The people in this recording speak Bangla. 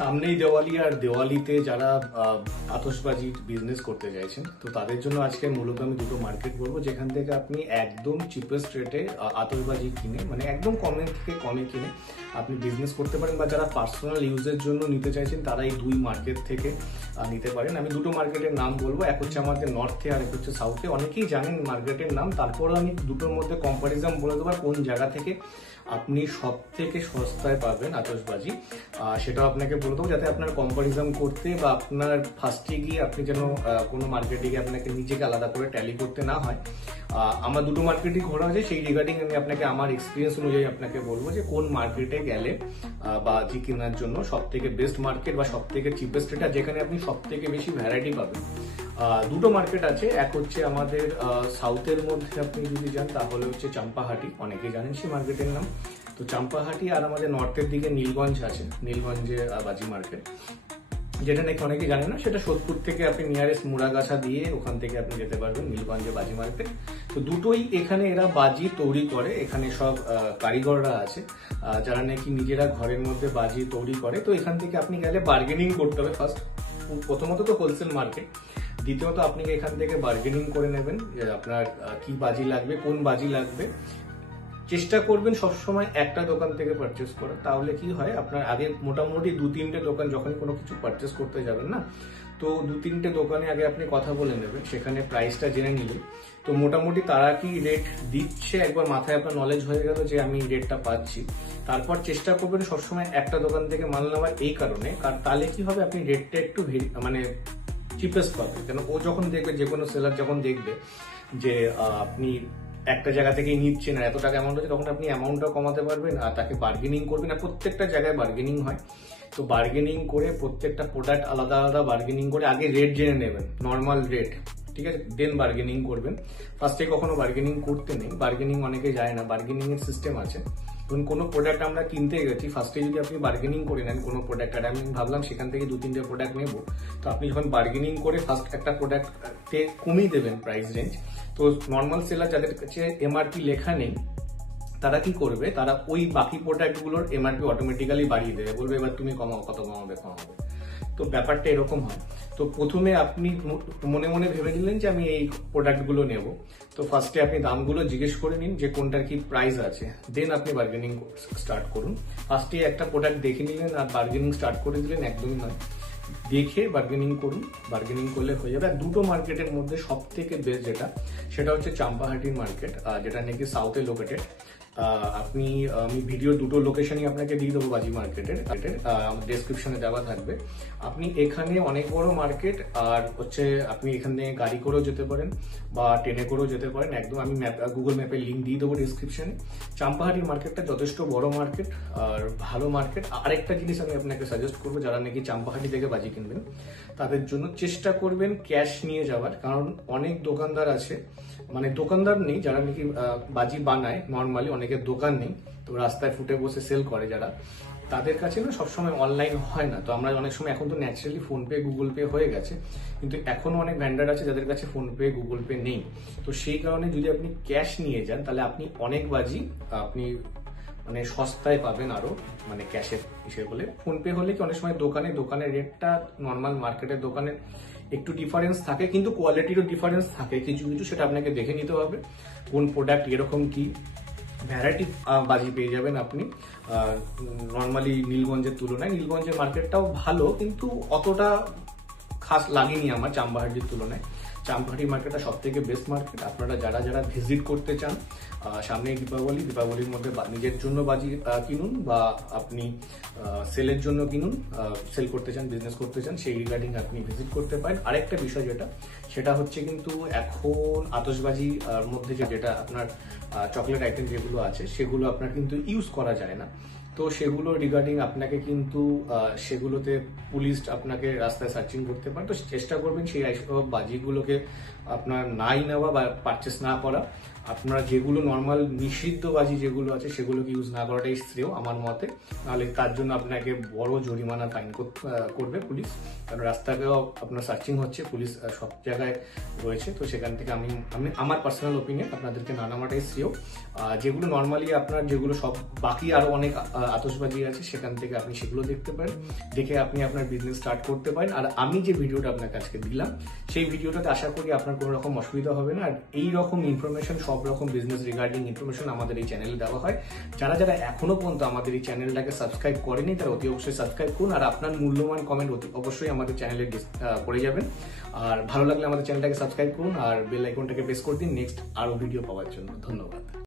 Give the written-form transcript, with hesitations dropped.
সামনেই দেওয়ালি, আর দেওয়ালিতে যারা আতশবাজির বিজনেস করতে চাইছেন তো তাদের জন্য আজকে মূলত আমি দুটো মার্কেট বলবো যেখান থেকে আপনি একদম চিপেস্ট রেটে আতশবাজি কিনে, মানে একদম কমে থেকে কমে কিনে আপনি বিজনেস করতে পারেন, বা যারা পার্সোনাল ইউজের জন্য নিতে চাইছেন তারা এই দুই মার্কেট থেকে নিতে পারেন। আমি দুটো মার্কেটের নাম বলবো, এক হচ্ছে আমাদের নর্থে আর এক হচ্ছে সাউথে। অনেকেই জানেন মার্কেটের নাম, তারপরে আমি দুটোর মধ্যে কম্পারিজন বলে দেবো কোন জায়গা থেকে আপনি সব থেকে সস্তায় পাবেন আতশবাজি, সেটাও আপনাকে বলে দেবো, যাতে আপনার কম্পারিজন করতে বা আপনার ফার্স্টে গিয়ে আপনি যেন কোনো মার্কেটে গিয়ে আপনাকে নিজেকে আলাদা করে ট্যালি করতে না হয়। আমার দুটো মার্কেটই ঘোরা হয়েছে, সেই রিগার্ডিং আমি আপনাকে আমার এক্সপিরিয়েন্স অনুযায়ী আপনাকে বলবো যে কোন মার্কেটে গেলে বাজি কেনার জন্য সব থেকে বেস্ট মার্কেট বা সব থেকে চিপেস্ট রেট, যেখানে আপনি সব থেকে বেশি ভ্যারাইটি পাবেন। দুটো মার্কেট আছে, এক হচ্ছে আমাদের সাউথের মধ্যে আপনি যদি যান তাহলে হচ্ছে চাম্পাহাটি, অনেকে জানেন সেই মার্কেটের নাম। তো চাম্পাহাটি, আর আমাদের নর্থের দিকে নীলগঞ্জ আছে, নীলগঞ্জে বাজি মার্কেট, যেটা নাকি অনেকে জানে না, সেটা সোদপুর থেকে আপনি নিয়ারেস্ট মুড়াগাছা দিয়ে ওখান থেকে আপনি যেতে পারবেন নীলগঞ্জে বাজি মার্কেট। তো দুটোই এখানে এরা বাজি তৈরি করে, এখানে সব কারিগররা আছে যারা নাকি নিজেরা ঘরের মধ্যে বাজি তৈরি করে। তো এখান থেকে আপনি গেলে বার্গেনিং করতে হবে প্রথমত তো হোলসেল মার্কেট, দ্বিতীয়ত আপনি এখান থেকে বার্গেনিং করে নেবেন যে আপনার কি বাজি লাগবে, কোন বাজি লাগবে। চেষ্টা করবেন সবসময় একটা দোকান থেকে পারচেস করার, তাহলে কি হয় আপনার আগে মোটামুটি দু তিনটে দোকান, যখনই কোনো কিছু পারচেস করতে যাবেন না, তো দু তিনটে দোকানে আগে আপনি কথা বলে নেবেন, সেখানে প্রাইসটা জেনে নিলেন, তো মোটামুটি তারা কি রেট দিচ্ছে একবার মাথায় আপনার নলেজ হয়ে গেল যে আমি রেটটা পাচ্ছি। তারপর চেষ্টা করবেন সবসময় একটা দোকান থেকে মাল নেওয়ার, এই কারণে কারণ তাহলে কি হবে আপনি রেটটা একটু মানে চিপেস্ট পাবে। কেন ও যখন দেখবে, যে কোনো সেলার যখন দেখবে যে আপনি একটা জায়গা থেকেই নিচ্ছেন আর এত টাকা অ্যামাউন্ট হচ্ছে, তখন আপনি অ্যামাউন্টটাও কমাতে পারবেন আর তাকে বার্গেনিং করবেন। আর প্রত্যেকটা জায়গায় বার্গেনিং হয়, তো বার্গেনিং করে প্রত্যেকটা প্রোডাক্ট আলাদা আলাদা বার্গেনিং করে আগে রেট জেনে নেবেন, নর্মাল রেট, ঠিক আছে, দেন বার্গেনিং করবেন। ফার্স্টে কখনো বার্গেনিং করতে নেই, বার্গেনিং অনেকে যায় না, বার্গেনিং এর সিস্টেম আছে। ধরুন কোনো প্রোডাক্ট আমরা কিনতে গেছি, ফার্স্টে যদি আপনি বার্গেনিং করে নেন কোনো প্রোডাক্ট, আর আমি ভাবলাম সেখান থেকে দু তিনটে প্রোডাক্ট নেবো, তো আপনি যখন বার্গেনিং করে ফার্স্ট একটা প্রোডাক্টে কমিয়ে দেবেন প্রাইস রেঞ্জ, তো নর্মাল সেলার যাদের কাছে এমআরপি লেখা নেই তারা কি করবে, তারা ওই বাকি প্রোডাক্টগুলোর এমআরপি অটোমেটিক্যালি বাড়িয়ে দেবে, বলবে এবার তুমি কমাও, কত কমাবে। তো ব্যাপারটা এরকম হয়। তো প্রথমে আপনি মনে মনে ভেবে নিলেন যে আমি এই প্রোডাক্টগুলো নেব, তো ফার্স্টে আপনি দামগুলো জিজ্ঞেস করে নিন যে কোনটার কি প্রাইস আছে, দেন আপনি বার্গেনিং স্টার্ট করুন। ফার্স্টে একটা প্রোডাক্ট দেখে নিলেন আর বার্গেনিং স্টার্ট করে দিলেন, একদমই নয়, দেখে বার্গেনিং করুন, বার্গেনিং করলে হয়ে যাবে। আর দুটো মার্কেটের মধ্যে সব থেকে বেস্ট যেটা, সেটা হচ্ছে চাম্পাহাটির মার্কেট, যেটা নাকি সাউথে লোকেটেড। আপনি আমি ভিডিও দুটো লোকেশনই আপনাকে দিয়ে দেবো বাজি মার্কেটের, ডেসক্রিপশনে দেওয়া থাকবে। আপনি এখানে অনেক বড় মার্কেট, আর হচ্ছে আপনি এখান থেকে গাড়ি করেও যেতে পারেন বা ট্রেনে করেও যেতে পারেন, একদম আমি গুগল ম্যাপের লিঙ্ক দিয়ে দেবো ডেসক্রিপশনে। চাম্পাহাটির মার্কেটটা যথেষ্ট বড় মার্কেট আর ভালো মার্কেট। আরেকটা জিনিস আমি আপনাকে সাজেস্ট করবো, যারা নাকি চাম্পাহাটি থেকে বাজি কিনবেন তাদের জন্য চেষ্টা করবেন ক্যাশ নিয়ে যাওয়ার, কারণ অনেক দোকানদার আছে, মানে দোকানদার নেই যারা নাকি বাজি বানায় নর্মালি, অনেকের দোকান নেই, তো রাস্তায় ফুটে বসে সেল করে যারা, তাদের কাছে না সবসময় অনলাইন হয় না। তো আমরা অনেক সময়, এখন তো ন্যাচারালি ফোনপে গুগল পে হয়ে গেছে, কিন্তু এখনো অনেক ভ্যান্ডার আছে যাদের কাছে ফোনপে গুগল পে নেই। তো সেই কারণে যদি আপনি ক্যাশ নিয়ে যান তাহলে আপনি অনেক বাজি আপনি মানে সস্তায় পাবেন আরো, মানে ক্যাশের হিসেবে বলে। ফোনপে হলে কি অনেক সময় দোকানের রেটটা নর্মাল মার্কেটের দোকানের একটু ডিফারেন্স থাকে, কিন্তু কোয়ালিটিরও ডিফারেন্স থাকে কিছু কিছু, সেটা আপনাকে দেখে নিতে হবে কোন প্রোডাক্ট এরকম কি ভ্যারাইটি বাজি পেয়ে যাবেন আপনি নর্মালি নীলগঞ্জের তুলনায়। নীলগঞ্জের মার্কেটটাও ভালো, কিন্তু অতটা খাস লাগেনি আমার চাম্পাহাটির তুলনায়। চাম্পাহাটি মার্কেটটা সব থেকে বেস্ট মার্কেট। আপনারা যারা ভিজিট করতে চান, সামনে দীপাবলির মধ্যে নিজের জন্য বাজি কিনুন বা আপনি সেলের জন্য কিনুন, সেল করতে চান, বিজনেস করতে চান, সেই রিগার্ডিং আপনি ভিজিট করতে পারেন। আরেকটা বিষয় সেটা হচ্ছে কিন্তু এখন আতশবাজির মধ্যে যেটা আপনার চকলেট আইটেম যেগুলো আছে সেগুলো আপনার কিন্তু ইউজ করা যায় না, তো সেগুলো রিগার্ডিং আপনাকে কিন্তু সেগুলোতে পুলিশ আপনাকে রাস্তায় সার্চিং করতে পারে। তো চেষ্টা করবেন সেই বাজিগুলোকে আপনার নাই নেওয়া বা পারচেস না করা। আপনারা যেগুলো নর্মাল নিষিদ্ধ বাজি যেগুলো আছে সেগুলোকে ইউজ না করাটাই শ্রেয় আমার মতে, নাহলে তার জন্য আপনাকে বড় জরিমানা ফাইন করবে পুলিশ, কারণ রাস্তাতেও আপনার সার্চিং হচ্ছে, পুলিশ সব জায়গায় রয়েছে। তো সেখান থেকে আমি আমার পার্সোনাল ওপিনিয়ন আপনাদেরকে না নামাটাই শ্রেয়। যেগুলো নর্মালি আপনার যেগুলো সব বাকি আরো অনেক আতশবাজি আছে, সেখান থেকে আপনি সেগুলো দেখতে পারেন, দেখে আপনি আপনার বিজনেস স্টার্ট করতে পারেন। আর আমি যে ভিডিওটা আপনাকে আজকে দিলাম সেই ভিডিওটাতে আশা করি আপনার কোনো রকম অসুবিধা হবে না। আর এই রকম ইনফরমেশন, সব রকম বিজনেস রিগার্ডিং ইনফরমেশন আমাদের এই চ্যানেলে দেওয়া হয়। যারা যারা এখনো পর্যন্ত আমাদের এই চ্যানেলটাকে সাবস্ক্রাইব করেনি তারা অতি অবশ্যই সাবস্ক্রাইব করুন, আর আপনার মূল্যবান কমেন্ট অবশ্যই আমাদের চ্যানেলে করে যাবেন। আর ভালো লাগলে আমাদের চ্যানেলটাকে সাবস্ক্রাইব করুন আর বেল আইকনটাকে প্রেস করে দিন নেক্সট আরো ভিডিও পাওয়ার জন্য। ধন্যবাদ।